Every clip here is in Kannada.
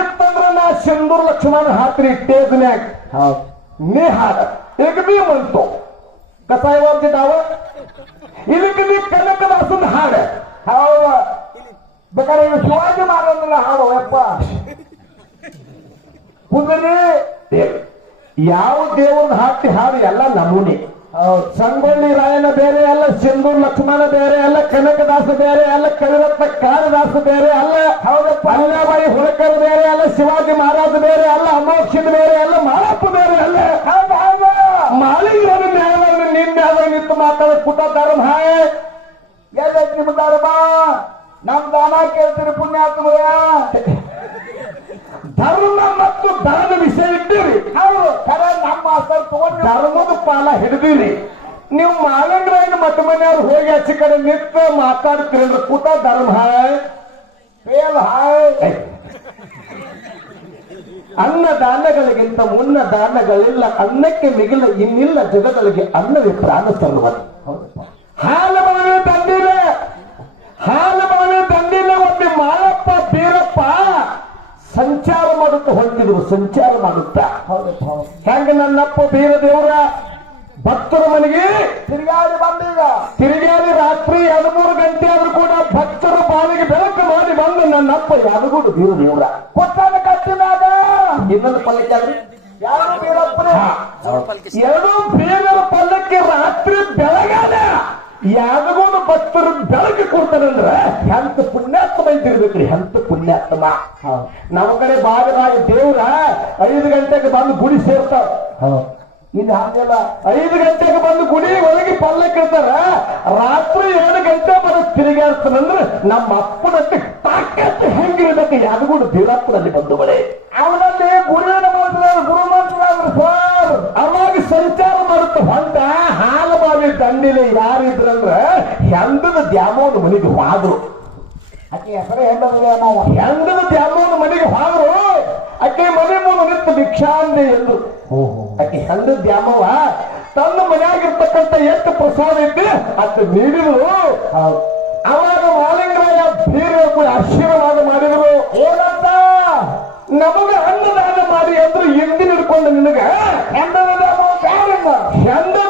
ಎತ್ತಂದ್ರ ನಾ ಸಿಂಧೂರ್ ಲಕ್ಷ್ಮಣ ಹಾಕ್ರಿ ಟೇಜ್ನ್ಯಾಗ ನೀ ಹಾಡ ಈಗ ನೀ ಬಂತು ಕಸಾಯವಾದ ನಾವ ಇದಕ್ಕೆ ನೀ ಕನಕದಾಸನ ಹಾಡ ಹೌದ ಬೇಕಾದ್ರೆ ಶಿವಾಜಿ ಮಹಾರಾಜನ ಹಾಡು ಯಪ್ಪ ಕುಂದ್ರಿ ಯಾವ ದೇವ್ರನ್ನ ಹಾಕಿ ಹಾಡು ಎಲ್ಲ ನಮೂನಿ ಸಂಗೊಳ್ಳಿ ರಾಯನ ಬೇರೆ ಅಲ್ಲ ಸಿಂಧೂರ್ ಲಕ್ಷ್ಮಣ ಬೇರೆ ಅಲ್ಲ ಕನಕದಾಸ ಬೇರೆ ಅಲ್ಲ ಕವಿರತ್ನ ಕಾಳಿದಾಸ ಬೇರೆ ಅಲ್ಲ ಹೌದಪ್ಪ ಅಲ್ಲಾಬಾಯಿ ಹುಳಕರ್ ಬೇರೆ ಅಲ್ಲ ಶಿವಾಜಿ ಮಹಾರಾಜ ಬೇರೆ ಅಲ್ಲ ಅಮೋಕ್ಷದ ಬೇರೆ ಅಲ್ಲ ಮಾಳಪ್ಪ ಬೇರೆ ಅಲ್ಲ ಮಾಳಿಂಗನ ನ್ಯಾಯವನ್ನು ನಿನ್ನ ನಿಂತು ಮಾತಾಡ ಪುಟ ಧರ್ಮ ಹಾಯ್ ನಿಮ್ಮ ಧರ್ಮ ನಮ್ ದಾನ ಕೇಳ್ತೀರಿ ಪುಣ್ಯಾತ್ಮರ ಧರ್ಮ ಮತ್ತು ದಾನದ ವಿಷಯ ಇದ್ದೀರಿ ಹೌದು ಖರೆ ನಮ್ಮ ಮಾಸ್ತರ್ ತಗೊಂಡು ಧರ್ಮದ ಪಾಲ ಹಿಡಿದಿರಿ ನೀವು ಮಾಲಿಂಗರಾಯನ ಮತ ಮನೆಯವ್ರು ಹೋಗಿ ಹಚ್ಚಿ ಕಡೆ ನಿಂತ ಮಾತಾಡ್ತೀರಿ ಅಂದ್ರೆ ಕೂತ ಧರ್ಮ ಹಾಯ್ ಫೇಲ್ ಹಾಯ್ ಅನ್ನ ದಾನಗಳಿಗಿಂತ ಮುನ್ನ ದಾನಗಳಿಲ್ಲ ಅನ್ನಕ್ಕೆ ಮಿಗಿಲ ಇನ್ನಿಲ್ಲ ಜಗದೊಳಗೆ ಅನ್ನವೇ ಪ್ರಾಣ ಸರ್ವದು ಹಾಲು ಮನೆ ತಂದಿಲ್ಲ ಹಾಲು ಮನೆ ತಂದಿಲ್ಲ ಒಮ್ಮೆ ಮಾಳಪ್ಪ ಬೀರಪ್ಪ ಸಂಚಾರ ಮಾಡುತ್ತಾ ಹೊಂಟಿದ್ರು ಸಂಚಾರ ಮಾಡುತ್ತಾ ಹೆಂಗ ನನ್ನಪ್ಪ ಬೀರ ದೇವರ ಭಕ್ತರ ಮನೆಗೆ ತಿರುಗಾಡಿ ಬಂದೀಗ ತಿರುಗಾಡಿ ರಾತ್ರಿ 2-3 ಗಂಟೆ ಆದ್ರೂ ಕೂಡ ಭಕ್ತರ ಬಾಳಿಗೆ ಬೆಳಕು ಮಾಡಿ ಬಂದು ನನ್ನಪ್ಪ ಯಾದಗೂಡು ಬೀರ ದೇವರ ಕೊಟ್ಟಾಗ ಕಟ್ಟಿದಾಗ ಇನ್ನೊಂದು ಪಲ್ಲಕ್ಕಿ ಆದ್ರಿ ಎರಡು ಬೀರಪ್ಪನೇ ಎರಡು ಬೀರರ ಪಲ್ಲಕ್ಕಿ ರಾತ್ರಿ ಬೆಳಗಾದ ಯಾದಗೂಡು ಭಕ್ತರು ಬೆಳಗ್ಗೆ ಕೊಡ್ತಾರಂದ್ರ ಎಂತ ಪುಣ್ಯಾತ್ಮ ಇದ್ದಿರ್ಬೇಕ್ರಿ ಎಂತ ಪುಣ್ಯಾತ್ಮ ನಮ್ಮ ಕಡೆ ಭಾಗರಾಗ ದೇವ್ರ 5 ಗಂಟೆಗೆ ಬಂದು ಗುಡಿ ಸೇರ್ತಾರ ಇಲ್ಲಿ ಹಾಗೆಲ್ಲ 5 ಗಂಟೆಗೆ ಬಂದು ಗುಡಿ ಒಳಗೆ ಪಲ್ಲಕ್ಕಿ ಇರ್ತಾರ ರಾತ್ರಿ 2 ಗಂಟೆ ಬರೋ ತಿರುಗಾಡ್ತಾನಂದ್ರ ನಮ್ಮ ಅಪ್ಪನಕ್ಕೆ ತಾಕತ್ತು ಹೆಂಗಿರ್ಬೇಕು ಯಾದಗೂಡು ಬೀರಪ್ಪನಲ್ಲಿ ಬಂದು ಬಳೆ ಅವನಲ್ಲಿ ಗುರುವಿನ ಗುರು ಮಂತ್ರ ಸರ್ ಅವಾಗ ಸಂಚಾರ ಮಾಡುತ್ತ ಹೊಂಟ ಹಾಲಬಾವಿ ದಂಡಿಲಿ ಯಾರಿದ್ರಂದ್ರ ಹೆಂಡದ ದ್ಯಾಮೋನ ಮನೆಗೆ ಹೋದ್ರು ಆಕೆ ಹೆಸರೇ ಹೆಂಡದ ದ್ಯಾಮೋನ ಮನೆಗೆ ಹೋದ್ರು ಆಕೆ ಮನೆ ಮುಂದೆ ನಿಂತು ಭಿಕ್ಷಾಂದೆ ಎಂದು ಆಕೆ ಹೆಂಡದ ದ್ಯಾಮವ್ವ ತನ್ನ ಮನೆಯಾಗಿರ್ತಕ್ಕಂಥ ಎಷ್ಟು ಪ್ರಸಾದ ಐತಿ ಅಷ್ಟು ನೀಡಿದ್ರು ಅವಾಗ ಮಾಲಿಂಗರಾಯ ಬೀರರು ಆಶೀರ್ವಾದ ಮಾಡಿದ್ರು ಏನಂತ ನಮಗ ಅನ್ನದಾನ ಮಾಡಿ ಅಂದ್ರೆ ಎಂದಿನ ಹಿಡ್ಕೊಂಡು ನಿನಗ ಹೆಂಡದ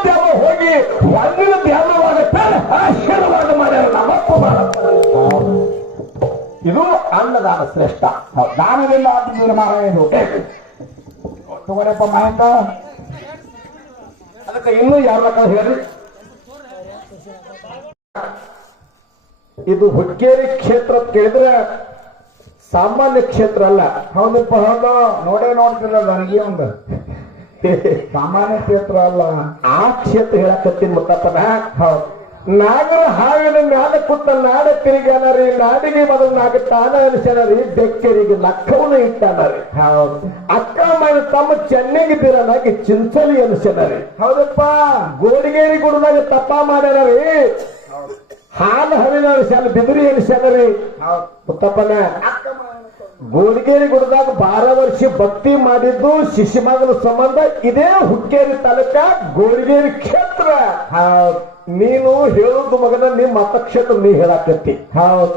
ದ್ಯಾಮ ಹೋಗಿ ಹಣ್ಣಿನ ದ್ಯಾಮವಾಗತ್ತೆ ಆಶೀರ್ವಾದ ಮಾಡ್ಯಾರ ನಮ್ಮಪ್ಪ ಮಾಡಪ್ಪ ಇದು ಅನ್ನದಾನ ಶ್ರೇಷ್ಠ ದಾನವಿಲ್ಲ ಅಂತ ಮಾರಾಯರು ತಗೋರಪ್ಪ ಮಾಹಿತ ಅದಕ್ಕೆ ಇನ್ನೂ ಯಾವ ಹೇಳ್ರಿ ಇದು ಹುಕ್ಕೇರಿ ಕ್ಷೇತ್ರ ಕೇಳಿದ್ರೆ ಸಾಮಾನ್ಯ ಕ್ಷೇತ್ರ ಅಲ್ಲ ಹೌದಪ್ಪ ಹೌದು ನೋಡೇ ನೋಡ್ತಿಲ್ಲ ನನಗೆ ಒಂದು ಸಾಮಾನ್ಯ ಕ್ಷೇತ್ರ ಅಲ್ಲ ಆ ಕ್ಷೇತ್ರ ಹೇಳಕತ್ತೀನಿ ಮುತ್ತಪ್ಪನ ನಾಗರ ಹಾವಿನ ಮ್ಯಾಲ ಕೂತ ನಾಡ ತಿರುಗಾನರಿ ನಾಡಿಗೆ ಮೊದಲು ನಾಗ ತಾನ ಅನಿಸ್ಯಾನರಿ ಬೆಕ್ಕರಿಗೆ ಲಕ್ಕವನ್ನ ಇಟ್ಟಾನರಿ ಅಕ್ಕ ಮನೆ ತಮ್ಮ ಚೆನ್ನೈಗೆ ಬೀರನಾಗಿ ಚಿಂಚಲಿ ಅನಿಸ್ಯಾನರಿ ಹೌದಪ್ಪ ಗೋಡಿಗೇರಿ ಗುಡದಾಗ ತಪ್ಪ ಮಾಡ್ಯಾನರಿ ಹಾಲು ಹರಿನ ಅನಿಸ್ಯಾನ ಬಿದಿರಿ ಅನಿಸ್ಯಾನರಿ ಮುತ್ತಪ್ಪನ ಗೋಡಿಗೇರಿ ಗುಡದಾಗ 12 ವರ್ಷ ಭಕ್ತಿ ಮಾಡಿದ್ದು ಶಿಶುಮಗನ ಸಂಬಂಧ ಇದೇ ಹುಕ್ಕೇರಿ ತಾಲೂಕ ಗೋಡಿಗೇರಿ ಕ್ಷೇತ್ರ ನೀನು ಹೇಳುದು ಮಗನ ನಿಮ್ಮ ಮತಕ್ಷೇತ್ರ ನೀ ಹೇಳಾಕತ್ತಿ ಹೌದು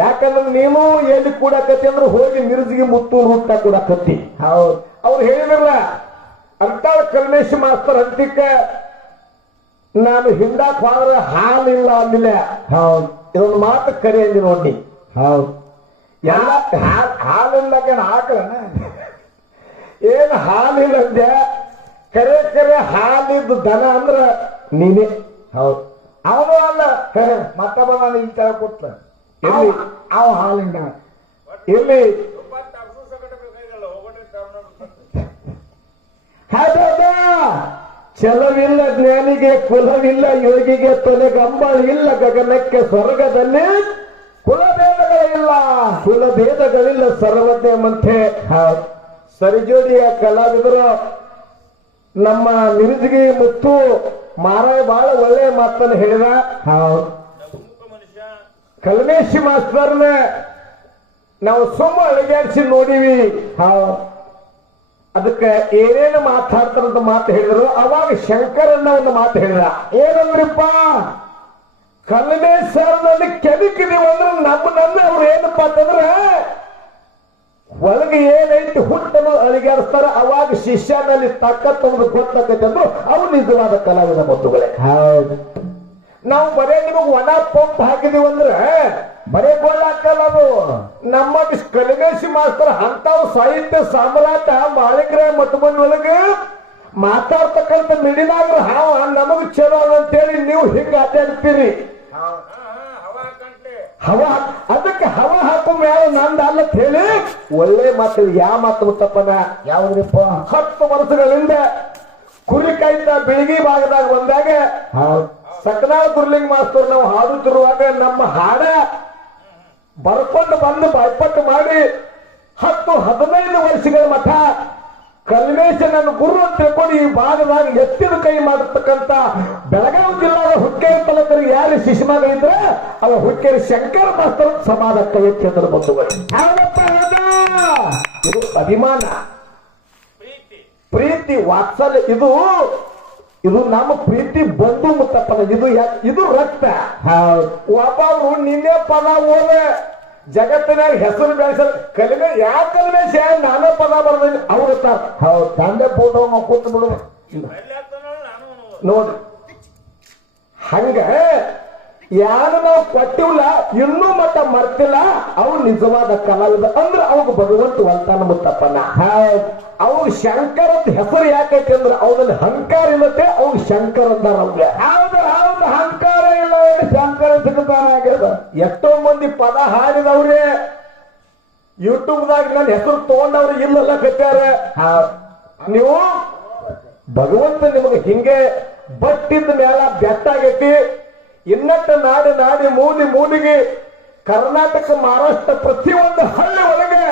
ಯಾಕಂದ್ರೆ ನೀನು ಎಲ್ಲಿ ಕೂಡಾಕತ್ತಿ ಅಂದ್ರೆ ಹೋಗಿ ಮಿರ್ಜಿಗೆ ಮುತ್ತು ಹುಟ್ಟ ಕೂಡಾಕತ್ತಿ ಹೌದು ಅವ್ರು ಹೇಳಿದ್ರಲ್ಲ ಅಂತಾಳ ಕಲ್ಮೇಶ್ ಮಾಸ್ತರ್ ಅಂತಿಕ ನಾನು ಹಿಂದಾಕ್ ಹೋದ್ರೆ ಹಾಲಿಲ್ಲ ಅಂದಿಲ್ಲ ಹೌದು ಇದೊಂದು ಮಾತು ಕರಿ ಅಂದಿ ನೋಡಿ ಹೌದು ಎಲ್ಲ ಹಾಲಿಲ್ಲಕ ಹಾಕಲನ ಏನ್ ಹಾಲಿಲ್ಲ ಅಂದೆ ಕರೆ ಕರೆ ಹಾಲಿದ್ದು ದನ ಅಂದ್ರ ನೀನೇ ಹೌದು ಅವನು ಅಲ್ಲ ಕರೆ ಮತ್ತೊಬ್ಬ ನಾನು ಈಗ ತರ ಕೊಟ್ಟ ಎಲ್ಲಿ ಅವ ಹಾಲಿಂದ ಎಲ್ಲಿ ಛಲವಿಲ್ಲ ಜ್ಞಾನಿಗೆ ಕುಲವಿಲ್ಲ ಯೋಗಿಗೆ ತೊಲೆಗಂಬಳ ಇಲ್ಲ ಗಗನಕ್ಕೆ ಸ್ವರ್ಗದಲ್ಲಿ ಕುಲಭೇದಗಳಿಲ್ಲ ಕುಲಭೇದಗಳಿಲ್ಲ ಸರ್ವಜ್ಞ ಮಂಥೆ ಸರಿಜೋಡಿಯ ಕಲಾವಿದರು ನಮ್ಮ ನಿರುಜಿಗಿ ಮುತ್ತು ಮಾರಾಯ ಬಹಳ ಒಳ್ಳೆ ಮಾತನ್ನು ಹೇಳಿದ ಕಲ್ಮೇಶಿ ಮಾಸ್ತರ್ನ ನಾವು ಸುಮ್ಮ ಅಳಿಗಾಡಿಸಿ ನೋಡಿವಿ ಅದಕ್ಕೆ ಏನೇನು ಮಾತಾಡ್ತಾರಂತ ಮಾತು ಹೇಳಿದ್ರು ಅವಾಗ ಶಂಕರನ್ನ ಒಂದು ಮಾತು ಹೇಳಿದ ಏನಂದ್ರಿಪ್ಪ ಕಲ್ಮೇಶ್ ಸರ್ನಲ್ಲಿ ಕೆದಕಿದೀವಿ ಅಂದ್ರೆ ನಮ್ಮನ್ನ ಅವ್ರು ಏನಪ್ಪಾ ಅಂತಂದ್ರ ಒಳಗೆ ಏನೈತಿ ಹುಟ್ಟನ್ನು ಅಳಿಗಾಡಿಸ್ತಾರ ಅವಾಗ ಶಿಷ್ಯನಲ್ಲಿ ತಕ್ಕತ್ತೊಂದು ಗೊತ್ತಾಗೈತೆ ಅಂದ್ರು ಅವು ನಿಜವಾದ ಕಲಾವಿದ ಬಂಧುಗಳೇ. ನಾವು ಬರೇ ನಿಮಗ್ ಒಣ ಪಂಪ್ ಹಾಕಿದೀವಿ ಅಂದ್ರೆ ಬರೇ ಗೋಲ್ ಹಾಕಲ್ಲ. ಅದು ನಮ್ಮ ಕಲಿಮೇಶಿ ಮಾಸ್ತರ ಅಂತಾವ್ ಸಾಹಿತ್ಯ ಸಾಮ್ರಾಟ ಮಾಳಿಗ್ರ ಮಠಮನ್ ಒಳಗೆ ಮಾತಾಡ್ತಕ್ಕಂಥ ಮಿಡಿನಾಗ್ರ ಹಾವ ನಮಗ್ ಚಲೋ ಅಂತೇಳಿ ನೀವು ಹಿಂಗ ಅಡ್ಡಾಡ್ತೀರಿ. ಹವಾ ಅದಕ್ಕೆ ಹವಾ ಹಾಕೋ ಮ್ಯಾಲ ನಂದ ಅಲ್ಲ ಹೇಳಿ ಒಳ್ಳೆ ಮಾತು. ಯಾವ ಮಾತು ತಪ್ಪನ ಯಾವ್ದ್ರಿಪ್ಪ? 10 ವರ್ಷಗಳಿಂದ ಕುರಿ ಕಾಯ್ತ ಬೆಳಗಿ ಭಾಗದಾಗ ಬಂದಾಗ ಸಕನಾಳ ಗುರ್ಲಿಂಗ್ ಮಾಸ್ತರ್ ನಾವು ಹಾಡುತ್ತಿರುವಾಗ ನಮ್ಮ ಹಾಡ ಬರ್ಕೊಂಡು ಬಂದು ಬಾಯ್ಪಟ್ಟು ಮಾಡಿ 10-15 ವರ್ಷಗಳ ಮಠ ಕಲ್ಮೇಶ ನನ್ನ ಗುರು ಅಂತ ತಿಳ್ಕೊಂಡು ಈ ಭಾಗದಾಗ ಎತ್ತಿನ ಕೈ ಮಾಡಿರ್ತಕ್ಕಂಥ ಬೆಳಗಾವಿ ಜಿಲ್ಲಾದ ಹುಕ್ಕೇರಿ ತಾಲೂಕರಿಗೆ ಯಾರು ಶಿಶುಮಗಳಿದ್ರೆ ಅವ ಹುಕ್ಕೇರಿ ಶಂಕರ ಮಾಸ್ತರ್ ಸಮಾಜ ಕೈ ಎತ್ತಿದ್ರು ಬಂಧುಗಳು. ಇದು ಅಭಿಮಾನ, ಪ್ರೀತಿ, ವಾತ್ಸಲ್ಯ. ಇದು ನಮ್ಮ ಪ್ರೀತಿ ಬಂಧು ಮುತ್ತಪ್ಪನ. ಇದು ರಕ್ತ. ಒಬ್ಬರು ನಿನ್ನೆ ಪದ ಓದ ಜಗತ್ತಿನಾಗ ಹೆಸರು ಬೆಳೆಸ ಕಲಿಮೆ ಯಾವ ಕಲಿಮೇಶ ನಾನೇ ಪದ ಬರ್ದೇನೆ ಅವ್ರು ಹೌದು ತಂದೆ ಫೋಟೋ ಕೂತು ಬಿಡು ನೋಡ್ರಿ. ಹಂಗ ಯಾರು ನಾವು ಕೊಟ್ಟಿವಲ್ಲ ಇನ್ನೂ ಮಟ್ಟ ಮರ್ತಿಲ್ಲ ಅವ್ರು ನಿಜವಾದ ಕಲಾವಿದ ಅಂದ್ರೆ ಅವಾಗ ಭಗವಂತ ಒಲ್ತಾನ ಮುತ್ತಪ್ಪನ. ಅವ್ರು ಶಂಕರ ಅಂತ ಹೆಸರು ಯಾಕೈತಿ ಅಂದ್ರೆ ಅವ್ರಲ್ಲಿ ಅಹಂಕಾರ ಇಲ್ಲತ್ತೆ ಅವ್ರು ಶಂಕರ ಅಂದಾರ. ಅವ್ಗೆ ಹೌದು ಅಹಂಕಾರ ಇಲ್ಲ ಶಂಕರ ಸಿಗ್ತಾನ ಆಗ್ಯದ. ಎಷ್ಟೋ ಮಂದಿ ಪದ ಹಾಡಿದವ್ರೆ ಯೂಟ್ಯೂಬ್ದಾಗ ನನ್ನ ಹೆಸರು ತಗೊಂಡವ್ರು ಇಲ್ಲೆಲ್ಲ ಕಟ್ಟಾರ. ನೀವು ಭಗವಂತ ನಿಮಗೆ ಹಿಂಗೆ ಬಟ್ಟಿದ್ದ ಮೇಲ ಬೆಟ್ಟಾಗೈತಿ. ಇನ್ನಟ್ಟ ನಾಡಿ ಮೂಲಿಗೆ ಕರ್ನಾಟಕ ಮಹಾರಾಷ್ಟ್ರ ಪ್ರತಿಯೊಂದು ಹಳ್ಳಿ ಒಳಗೆ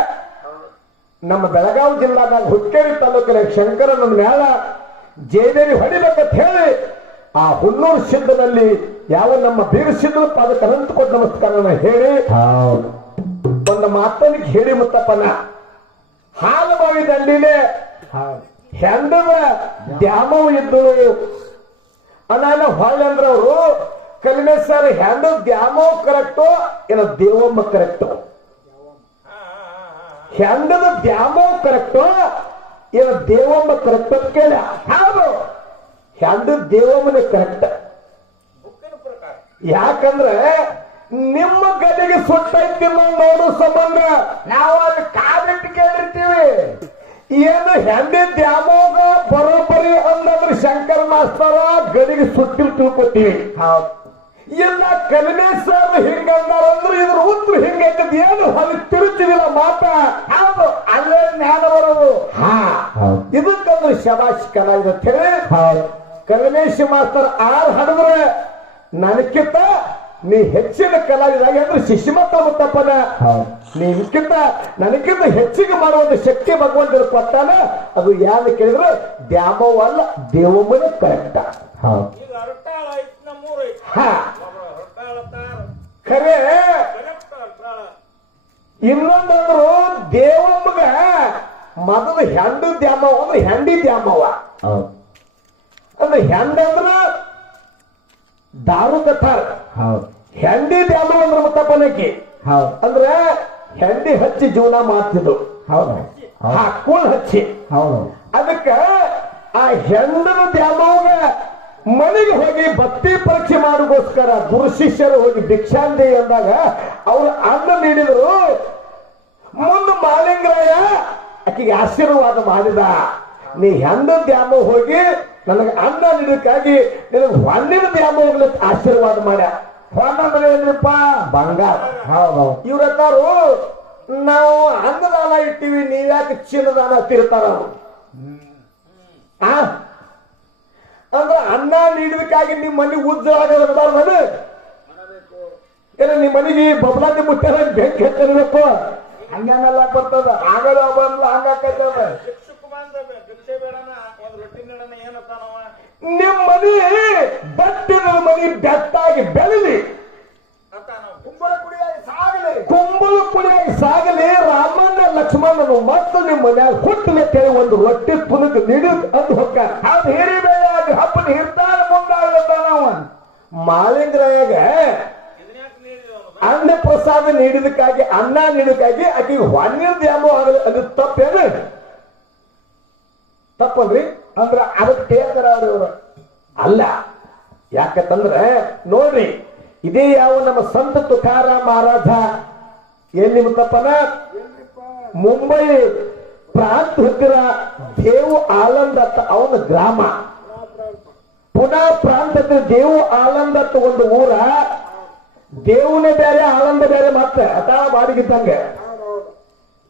ನಮ್ಮ ಬೆಳಗಾವಿ ಜಿಲ್ಲಾದಾಗ ಹುಕ್ಕೇರಿ ತಾಲೂಕಿನ ಶಂಕರನ ಮ್ಯಾಲ ಜೇದೇರಿ ಹೊಡಿಬೇಕಂತ ಹೇಳಿ ಆ ಹುನ್ನೂರು ಸಿದ್ಧನಲ್ಲಿ ಯಾವ ನಮ್ಮ ಬೀರ ಸಿದ್ಧನ ಪಾದಕ್ಕೆ ಅನಂತ ಕೊಟ್ಟು ನಮಸ್ಕಾರ ಹೇಳಿ ಒಂದು ಮಾತನಿಗೆ ಹೇಳಿ ಮುತ್ತಪ್ಪನ ಹಾಲು ಬಾವಿ ದಂಡಿನೇ ಹೆಂಡದ ದ್ಯಾಮವು ಇದ್ದಳು ಅಣ್ಣ ಹೊಳ್ಳಿ ಅಂದ್ರ ಅವರು ಕಲಿಮೆ ಸರ್ ಹೆಂಡ ದ್ಯಾಮೋ ಕರೆಕ್ಟು ಏನ ದೇವಮ್ಮ ಕರೆಕ್ಟು? ಹೆಂಡದ ದ್ಯಾಮೋ ಕರೆಕ್ಟು ಏನ ದೇವಮ್ಮ ಕರೆಕ್ಟ್ ಅಂತ ಕೇಳ. ಹೌದು ಹೆಂಡ ದೇವಮ್ಮನೆ ಕರೆಕ್ಟ್. ಯಾಕಂದ್ರೆ ನಿಮ್ಮ ಗದಿಗೆ ಸುಟ್ಟೈತಿ ನೋಡೋ ಸಂಬಂಧ ನಾವು ಅಲ್ಲಿ ಕಾಬಿಟ್ಟು ಕೇಳಿರ್ತೀವಿ. ಏನು ಹೆಂಡಿ ದ್ಯಾಮೋಗ ಬರೋಬ್ಬರಿ ಅಂದಂದ್ರೆ ಶಂಕರ ಮಾಸ್ತರ ಗದಿಗೆ ಸುಟ್ಟಿಲ್ ತಿಳ್ಕೊತೀವಿ. ಹೌದು ಇಲ್ಲ ಕಲಿಮೆ ಸರ್ ಹಿಂಗಂದಾರ ಅಂದ್ರೆ ಇದ್ರ ಉತ್ತರ ಹಿಂಗೈತದ ಏನು ಅಲ್ಲಿ ತಿರುಚಿದಿಲ್ಲ ಮಾತ. ಹೌದು ಅಲ್ಲೇ ಜ್ಞಾನ ಬರೋದು. ಇದಕ್ಕಂದ್ರೆ ಶಬಾಷ್ ಕಲಾವಿದ ಹೇಳಿ ಕಲಿಮೇಶ ಮಾಸ್ತರ್ ಆರ್ ಹಾಡಿದ್ರೆ ನನಕ್ಕಿಂತ ನೀ ಹೆಚ್ಚಿನ ಕಲಾವಿದಾಗಿ ಅಂದ್ರೆ ಶಿಶುಮತ್ತ ಮುತ್ತಪ್ಪನ ನನಕ್ಕಿಂತ ಹೆಚ್ಚಿಗೆ ಮಾಡುವಂತ ಶಕ್ತಿ ಭಗವಂತನ ಕೊಟ್ಟಾನ. ಅದು ಯಾರು ಕೇಳಿದ್ರೆ ದ್ಯಾಮವ್ವ ಅಲ್ಲ ದೇವಮ್ಮನ ಕರೆಕ್ಟ. ಖರೆ ಇನ್ನೊಂದಂದ್ರು ದೇವಮ್ಮಗ ಮೊದಲು ಹೆಂಡು ದ್ಯಾಮವ್ವ ಅಂದ್ರೆ ಹೆಂಡಿ ದ್ಯಾಮವ್ವ ಅಂದ್ರೆ ಹೆಂಡಂದ್ರ ದಾರು ಕಥಾರ. ಹೆಂಡಿ ದ್ಯಾಮವ್ವ ಅಂದ್ರ ಮುತ್ತಪ್ಪನಕ್ಕಿ ಅಂದ್ರೆ ಹೆಂಡಿ ಹಚ್ಚಿ ಜೀವನ ಮಾಡ್ತಿದ್ರು. ಕೂಳ್ ಹಚ್ಚಿ ಅದಕ್ಕ ಆ ಹೆಂಡನ ದ್ಯಾಮವ್ವಗ ಮನೆಗೆ ಹೋಗಿ ಭಕ್ತಿ ಪರೀಕ್ಷೆ ಮಾಡೋಗೋಸ್ಕರ ಗುರು ಶಿಷ್ಯರು ಹೋಗಿ ಭಿಕ್ಷಾಂದಿ ಅಂದಾಗ ಅವ್ರು ಅನ್ನ ನೀಡಿದ್ರು. ಮುಂದೆ ಮಾಲಿಂಗರಾಯ ಆಕೆಗೆ ಆಶೀರ್ವಾದ ಮಾಡಿದ. ನೀ ಹೆಂಡ ದ್ಯಾಮ ಹೋಗಿ ನನಗೆ ಅನ್ನ ನೀಡಕ್ಕಾಗಿ ನಿನಗೆ ಹೊನ್ನಿನ ದ್ಯಾಮ ಹೋಗ್ಲಿಕ್ಕೆ ಆಶೀರ್ವಾದ ಮಾಡ್ಯ. ಹೊನ್ನಂದ್ರೆ ಏನ್ರಿಪ್ಪ? ಬಂಗಾರ. ಇವ್ರತ್ತಾರು ನಾವು ಅನ್ನದಾನ ಇಟ್ಟಿವಿ ನೀವ್ಯಾಕೆ ಚಿನ್ನದಾನ ತಿರ್ತಾರ ಅಂದ್ರೆ ಅನ್ನ ನೀಡಿದಕ್ಕಾಗಿ ನಿಮ್ ಮನೆ ಉಜ್ಜಾಗಬಾರ್ದು. ಏನ ನಿಮ್ ಮನೆಗೆ ಬಬಲಾದಿ ಮುಟ್ಟಾರ ಬೆಂಕಿ ಹಚ್ಚಬೇಕು ಹಂಗಲ್ಲ ಬರ್ತದ. ಆಗಲ್ಲ ಬಂದ್ಲ ಹಂಗಾಕೈತದ. ನಿಮ್ ಮನಿ ಬಟ್ಟಿನ ಮನಿ ಬೆಟ್ಟಾಗಿ ಬೆಳಲಿ ಕುಂಬಳ ಕುಡಿಯಾಗಿ ಸಾಗಲಿ. ರಾಮಣ್ಣ ಲಕ್ಷ್ಮಣನು ಮತ್ತು ನಿಮ್ಮ ಮನ್ಯಾಗ ಹುಟ್ಟಲೆ ಕೇಳಿ ಒಂದು ರೊಟ್ಟಿ ತುಣುಕ್ ನೀಡಿ ಅಂದು ಹೊಕ್ಕ ಅದು ಹಿರಿಬೇಯಾಗಿ ಹಬ್ಬನ ಹಿರ್ತಾನ ಮುಂದಾಗ್ಲತ್ತ ನಾವು ಮಾಲಿಂಗರಾಯಾಗ ಅನ್ನ ಪ್ರಸಾದ ನೀಡಿದಕ್ಕಾಗಿ ಅನ್ನ ನೀಡಿದಕ್ಕಾಗಿ ಆಕೆಗೆ ಹೊನ್ನಿನ ದ್ಯಾಮೋ ಆಗಲಿ ಅದು ತಪ್ಪೇನು? ತಪ್ಪಲ್ರಿ? ಅಂದ್ರ ಅದಕ್ಕೆ ಟೇಕರ ಅವ್ರವ್ರ ಅಲ್ಲ. ಯಾಕಂತಂದ್ರೆ ನೋಡ್ರಿ, ಇದೇ ಯಾವ ನಮ್ಮ ಸಂತ ತುಕಾರಾಮ ಮಹಾರಾಜ ಎಲ್ಲಿ ತಪ್ಪನ ಮುಂಬೈ ಪ್ರಾಂತ ಹತ್ತಿರ ದೇವು ಆಲಂದ್ ಅಂತ ಅವನ ಗ್ರಾಮ. ಪುನಃ ಪ್ರಾಂತ ಹತ್ತಿರ ದೇವು ಆಲಂದ್ ಅಂತ ಒಂದು ಊರ. ದೇವುನೇ ಬೇರೆ ಆಲಂದ ಬೇರೆ ಮತ್ತೆ ಅತಾ ಬಾಡಿಗಿದ್ದಂಗೆ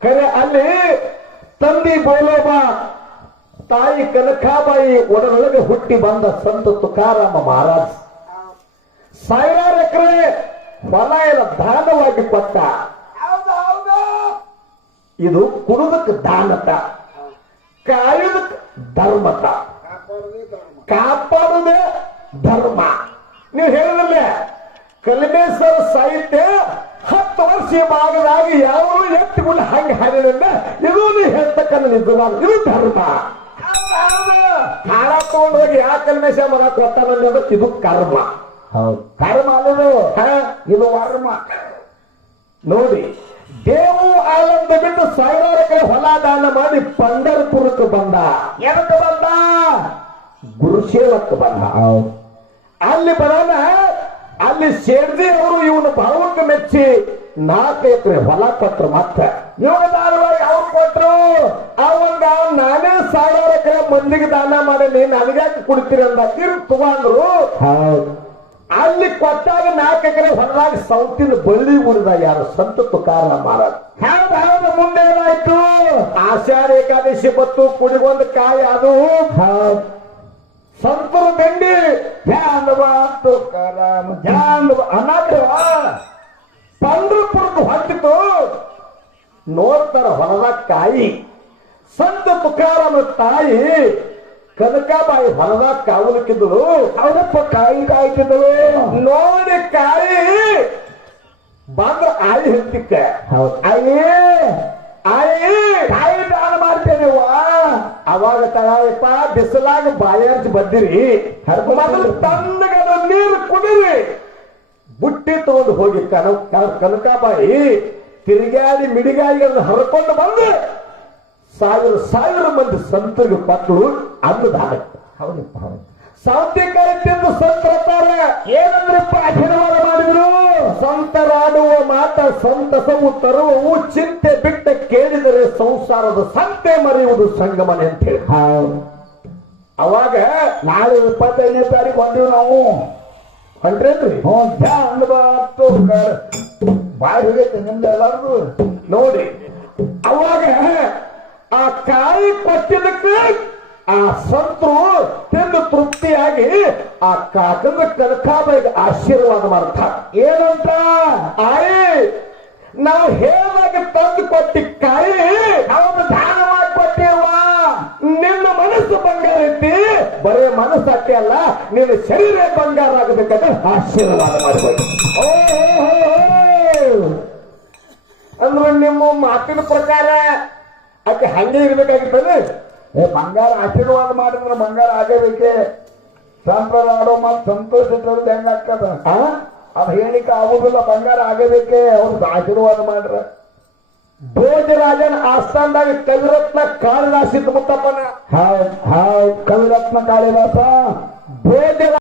ಕರೆ. ಅಲ್ಲಿ ತಂದಿ ಬೋಲೋಬ ತಾಯಿ ಕನಕಾಬಾಯಿ ಒಡನೊಳಗೆ ಹುಟ್ಟಿ ಬಂದ ಸಂತ ತುಕಾರಾಮ ಮಹಾರಾಜ್ ಸಾವಿರಾರು ಎಕರೆ ಹೊಲ ಎಲ್ಲ ದಾನವಾಗಿ ಕೊಟ್ಟ. ಇದು ಕುಡುದಕ್ಕೆ ದಾನತ, ಕಾಯುದಕ್ಕೆ ಧರ್ಮತ, ಕಾಪಾಡುದೇ ಧರ್ಮ. ನೀವು ಹೇಳಿದ್ರೆ ಕಲ್ಮೇಶ್ವರ ಸಾಹಿತ್ಯ 10 ವರ್ಷ ಭಾಗದಾಗಿ ಯಾವ ಎತ್ತಿಕೊಂಡು ಹಂಗೆ ಹಾಡಿದ್ರೆ ಇದು ನೀವು ಹೇಳ್ತಕ್ಕಂಥ ನಿಜವಾದ ಇದು ಧರ್ಮ. ಹಾಡ ತಗೊಂಡು ಹೋಗಿ ಯಾವ ಕಲ್ಮೇಶ ಮಗ ಕೊಟ್ಟಾನ ಇದು ಕರ್ಮ. ಕರ್ಮ ಅಲ್ಲದು, ಇದು ವರ್ಮ. ನೋಡಿ, ದೇವು ಆಲಂದ ಬಿಟ್ಟು ಸಾವಿರಾರು ಎಕರೆ ಹೊಲ ದಾನ ಮಾಡಿ ಪಂಡರಪುರಕ್ಕೆ ಬಂದ. ಎದಕ್ಕೆ ಬಂದ? ಗುರುಸೇವಕ್ಕೆ ಬಂದ. ಅಲ್ಲಿ ಬರೋಣ, ಅಲ್ಲಿ ಶೇರ್ಜಿ ಅವರು ಇವನು ಭಾವಕ್ಕೆ ಮೆಚ್ಚಿ 4 ಎಕರೆ ಹೊಲ ಕೊಟ್ರು. ಮತ್ತೆ ಇವನ ದಾನವಾಗಿ ಅವ್ರು ಕೊಟ್ರು. ಅವಂಗ ನಾನೇ ಸಾವಿರಾರು ಎಕರೆ ಮಂದಿಗೆ ದಾನ ಮಾಡೇನಿ, ನನಗ್ಯಾಕೆ ಕೊಡ್ತೀರಿ ಅಂದ. ಇರು ತಗೊಂಡ್ರು. ಅಲ್ಲಿ ಕೊಟ್ಟಾಗ 4 ಎಕರೆ ಹೊಲದಾಗ ಸೌತಿನ ಬಳ್ಳಿ ಉಳಿದ ಯಾರು? ಸಂತ ತುಕಾರಾಮ ಮಹಾರಾಜ್. ಹೌದು. ಮುಂದೆ ಏನಾಯ್ತು? ಆಷಾಢ ಏಕಾದಶಿ ಬತ್ತು, ಕುಡಿಗೊಂದು ಕಾಯಿ ಅದು ಸಂತರ ದಂಡಿ ಪಂಡ್ರಪುರಕ್ಕೆ ಹೊತ್ತಿತು. ನೋಡ್ತಾರ ಹೊಲದಾಗ ಕಾಯಿ. ಸಂತ ತುಕಾರಾಮ ತಾಯಿ ಕನಕಾಬಾಯಿ ಹೊಲದಾಗ ಕಾವಲಕ್ಕಿದ್ದಳು. ಹೌದಪ್ಪ, ಕಾಯಿ ಕಾಯ್ತಿದ್ದಳು. ನೋಡಿ ಕಾಯಿ ಬಂದ್ರ ಆಯಿ ಹತ್ತಿಕ್ಕ. ಹೌದು. ಆಯಿ ಕಾಯಿ ದಾನ ಮಾಡ್ತೇನೆ. ಅವಾಗ ತಳಯಪ್ಪ ಬಿಸಿಲಾಗ ಬಾಯಾರ್ಜಿ ಬಂದಿರಿ, ಮೊದಲು ತಣ್ಣಗ ನೀರು ಕುಡಿರಿ. ಬುಟ್ಟಿ ತಗೊಂಡು ಹೋಗಿ ಕನಕಾಬಾಯಿ ತಿರುಗಾಡಿ ಮಿಡಿಗಾಯಿ ಹರ್ಕೊಂಡು ಬಂದು ಸಾವಿರ ಮಂದಿ ಸಂತರಿಗೆ ಕೊಟ್ಟರು ಅನ್ನದಾನ. ಹೌದಪ್ಪ. ಸೌತೆಕಾಯಿ ತಿಂದು ಸಂತರತಾರೆ. ಏನಂದ್ರಪ್ಪ ಆಶೀರ್ವಾದ ಮಾಡಿದ್ರು? ಸಂತರಾಡುವ ಮಾತ ಸಂತಸವು ತರುವವು, ಚಿಂತೆ ಬಿಟ್ಟ ಕೇಳಿದರೆ ಸಂಸಾರದ ಸಂತೆ ಮರೆಯುವುದು ಸಂಗಮನೆ ಅಂತ ಹೇಳಿ. ಅವಾಗ ನಾಳೆ 25ನೇ ತಾರೀಕು ಹೊಂದಿವಿ ನಾವು. ಹೊಂಟ್ರೇನ್ರಿ? ಬಾಯಿ ಹೋಗೈತೆ ನಿಮ್ದು ಎಲ್ಲಾರ್ದು. ನೋಡಿ, ಅವಾಗ ಆ ಕಾಯಿ ಕೊಟ್ಟಿದ್ದಕ್ಕೆ ಆ ಸಂತರು ತಿಂದು ತೃಪ್ತಿಯಾಗಿ ಆ ಕಾಕಂದ ಕನಕಾಬಾಯಿಗೆ ಆಶೀರ್ವಾದ ಮಾಡ್ತಾರೆ. ಏನಂತ? ಆಯಿ, ನಾವು ಹೇಳಾಗ ತಂದು ಕೊಟ್ಟಿ ಕಾಯಿ ಅವನು ದಾನ ಮಾಡಿಕೊಟ್ಟೇವ. ನಿನ್ನ ಮನಸ್ಸು ಬಂಗಾರ ಐತಿ, ಬರೇ ಮನಸ್ಸು ಅಷ್ಟೇ ಅಲ್ಲ, ನಿನ್ನ ಶರೀರ ಬಂಗಾರ ಆಗಬೇಕಂತ ಆಶೀರ್ವಾದ ಮಾಡಬೇಕು. ಅಂದ್ರೆ ನಿಮ್ಮ ಮಾತಿನ ಪ್ರಕಾರ ಆಕೆ ಹಂಗೆ ಇರ್ಬೇಕಾಗಿರ್ತದೆ. ಬಂಗಾರ ಆಶೀರ್ವಾದ ಮಾಡಿದ್ರೆ ಬಂಗಾರ ಆಗಬೇಕೆ. ಸಂಪ್ರದಾಯ ಆಡೋ ಮಾತು ಸಂತೋಷ ಇಟ್ಟವ್ರದ್ದು ಹೆಂಗ ಆಗ್ತದ? ಅದು ಹೇಳಿಕೆ ಆಗುದಿಲ್ಲ. ಬಂಗಾರ ಆಗಬೇಕೆ. ಅವ್ರದ್ದು ಆಶೀರ್ವಾದ ಮಾಡ್ರ. ಭೋಜರಾಜನ ಆಸ್ಥಾನದಾಗ ಕವಿರತ್ನ ಕಾಳಿದಾಸ ಮುತ್ತಪ್ಪನ. ಕವಿರತ್ನ ಕಾಳಿದಾಸ. ಭೋಜ